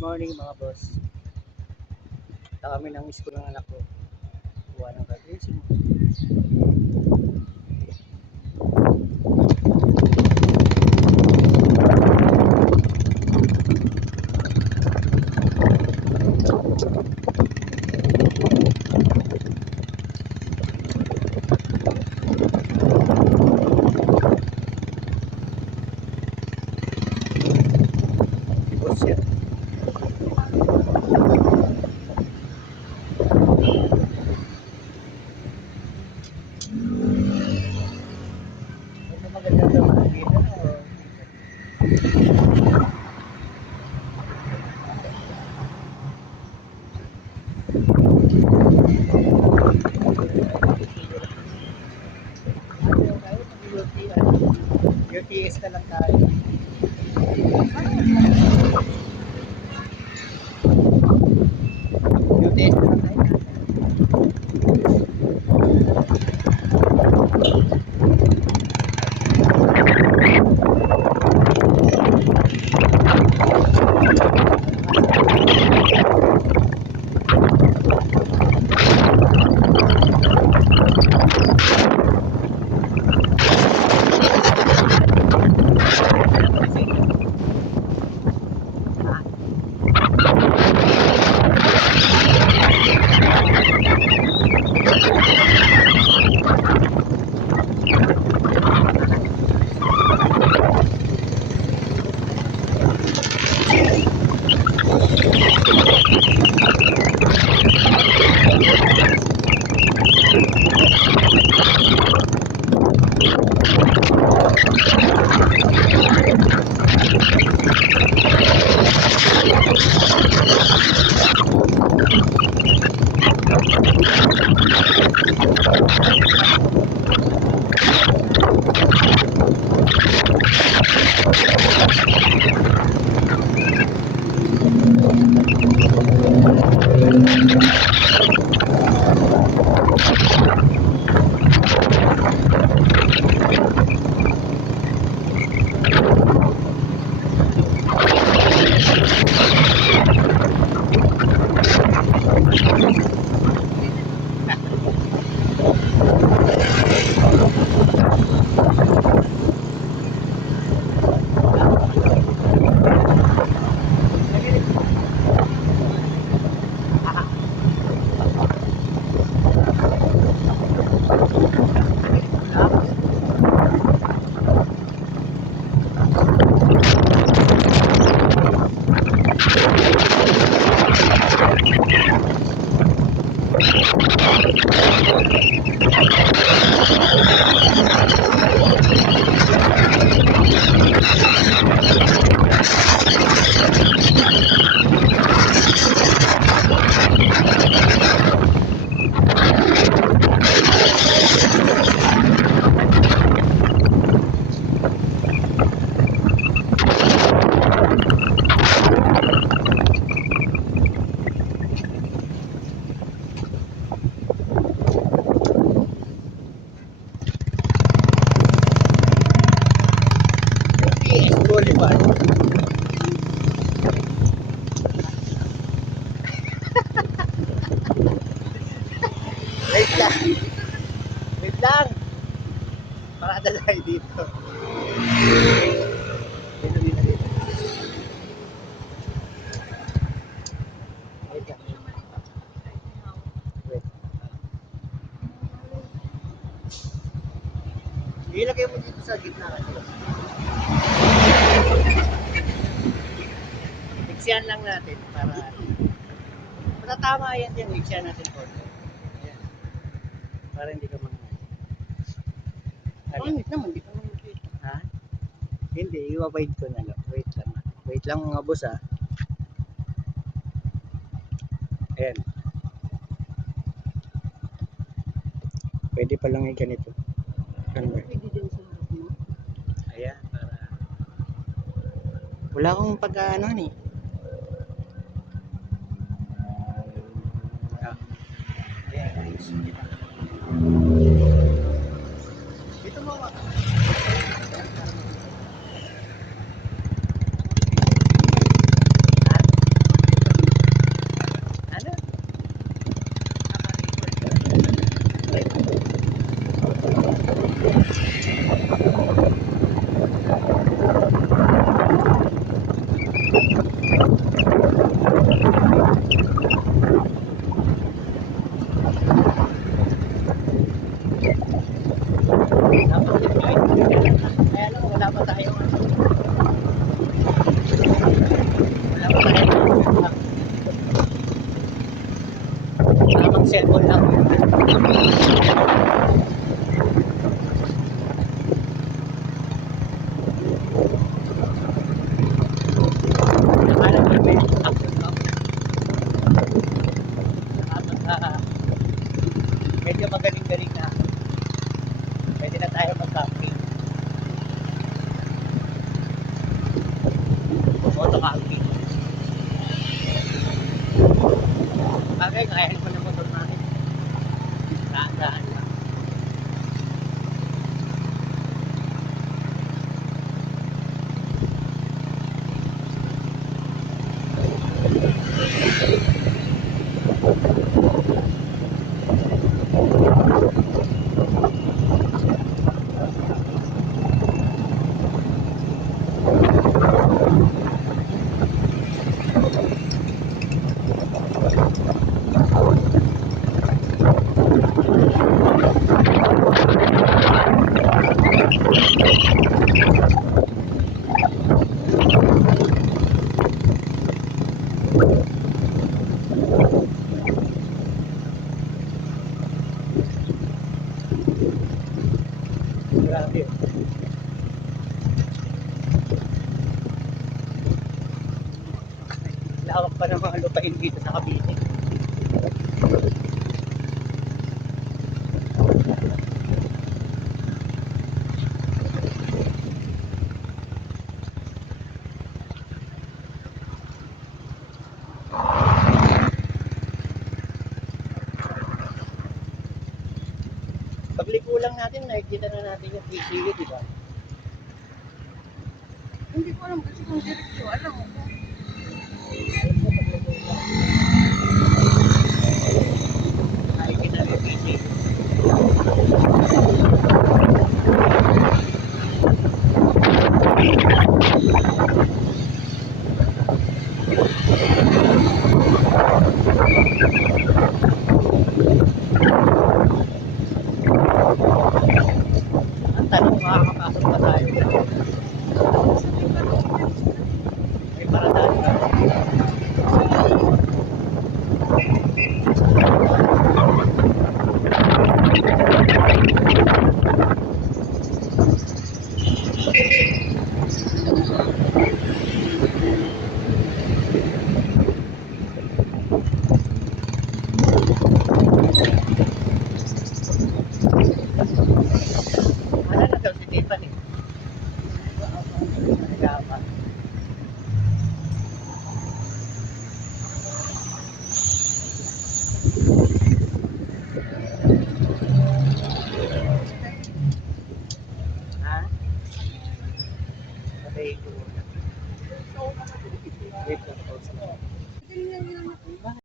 Morning mga boss. Ito kami ng school ng anak ko. Kuha ng graduation. Boss yan. Ano maganda ito? Makikita na o? UTS na lang tayo. UTS na lang tayo. Boulevard. Wait lang. Wait lang. Parada tayo dito. Dito. Wait lang. Wait. Ilagay mo dito sa gitna kasi. Mixian lang natin para matatama yan din. Mixian natin po. Ayan. Para hindi ka mga pangit naman, di ka mga ha? Hindi, i-wide ko na lang. Wait lang. Wait lang mga boss ha. Ayan. Pwede pa lang yung ganito. Ano ba? Ayan, para wala akong pagkaano eh. Ayan, ito mo ba? yung ano. Wala pa rin. Tamang cellphone lang. Nakalang na may action lang. Medyo magaling-galing na. Pwede na tayo mag-camping. Auto camping. Bagay, kayahin mo ng motor natin. Daan-daan lang. Grabe. Lawak pa ng mga lupain dito sa Cavite. Pagliko lang natin, nakikita na natin yung PCU, di ba? Hindi ko alam kasi kung direct ko. Alam mo. Alam ko, pagliko lang.